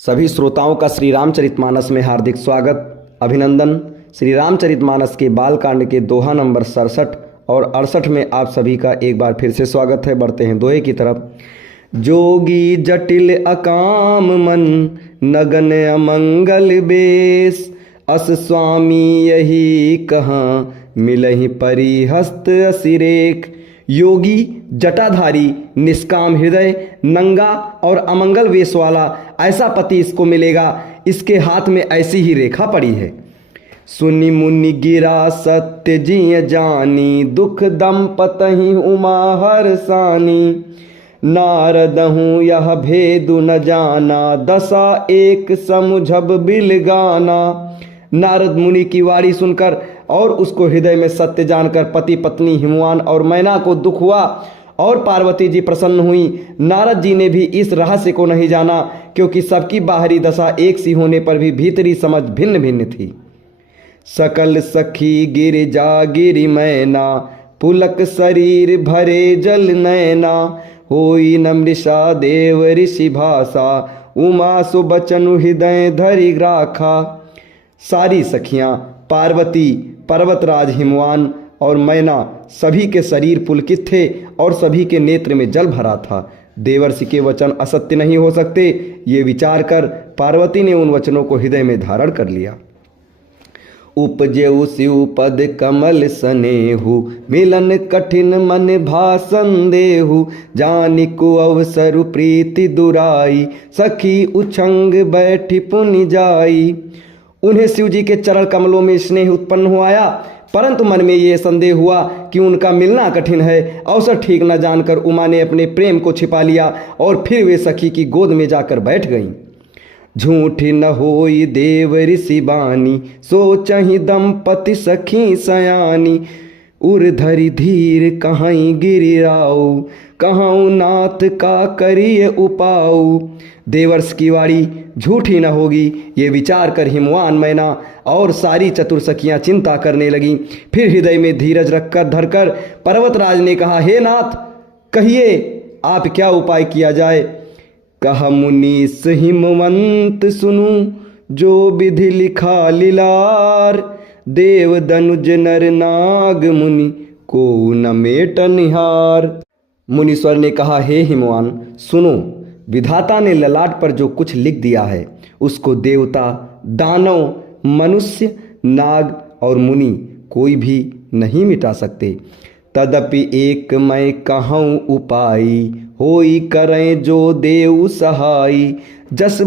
सभी श्रोताओं का श्री रामचरितमानस में हार्दिक स्वागत अभिनंदन। श्री रामचरितमानस के बालकांड के दोहा नंबर 67 और 68 में आप सभी का एक बार फिर से स्वागत है। बढ़ते हैं दोहे की तरफ। जोगी जटिल अकाम मन नगन अमंगल बेस, अस स्वामी यही कहाँ मिलहि परिहस्त असिरेक। योगी जटाधारी निष्काम हृदय नंगा और अमंगल वेश वाला ऐसा पति इसको मिलेगा, इसके हाथ में ऐसी ही रेखा पड़ी है। सुनि मुनि गिरा सत्य जिय जानी, दुख दंपतहि उमा हरसानी। नारद हूँ यह भेदु न जाना, दशा एक समुझब बिल गाना। नारद मुनि की वाणी सुनकर और उसको हृदय में सत्य जानकर पति पत्नी हिमवान और मैना को दुख हुआ और पार्वती जी प्रसन्न हुई। नारद जी ने भी इस रहस्य को नहीं जाना, क्योंकि सबकी बाहरी दशा एक सी होने पर भी भीतरी समझ भिन्न भिन्न थी। सकल सखी गिरिजा गिरि मैना, पुलक शरीर भरे जल नैना। होई न मृषा देव ऋषि भाषा, उमा सुबचनु हृदय धरि राखा। सारी सखियां पार्वती, पर्वतराज हिमवान और मैना सभी के शरीर पुलकित थे और सभी के नेत्र में जल भरा था। देवर्षि के वचन असत्य नहीं हो सकते, ये विचार कर पार्वती ने उन वचनों को हृदय में धारण कर लिया। उपजेउ शिव पद कमल सनेहु, मिलन कठिन मन भासन देहु। जानिकु अवसरु प्रीति दुराई, सखी उछंग बैठी पुनि जाई। उन्हें शिव जी के चरण कमलों में स्नेह उत्पन्न हो आया, परंतु मन में ये संदेह हुआ कि उनका मिलना कठिन है। अवसर ठीक न जानकर उमा ने अपने प्रेम को छिपा लिया और फिर वे सखी की गोद में जाकर बैठ गईं। झूठी न होई देव ऋषि बानी, सोचहि दंपति सखी सयानी। उर्धरि धीर कहीं गिरिराऊ, कहाँ नाथ का करिए उपाऊ। देवर्ष की वाणी झूठी न होगी, ये विचार कर हिमवान मैना और सारी चतुर सखियां चिंता करने लगीं। फिर हृदय में धीरज रखकर धरकर पर्वतराज ने कहा, हे नाथ, कहिए आप क्या उपाय किया जाए। कहा मुनीस हिमवंत सुनु, जो विधि लिखा लीलार। देव दनुज नर नाग मुनि, को न मेट निहार। मुनीश्वर ने कहा, हे हिमवान सुनो, विधाता ने ललाट पर जो कुछ लिख दिया है उसको देवता, दानव, मनुष्य, नाग और मुनि कोई भी नहीं मिटा सकते। तदपि एक मैं कहूँ उपाई, होई करें जो देव सहाई। जस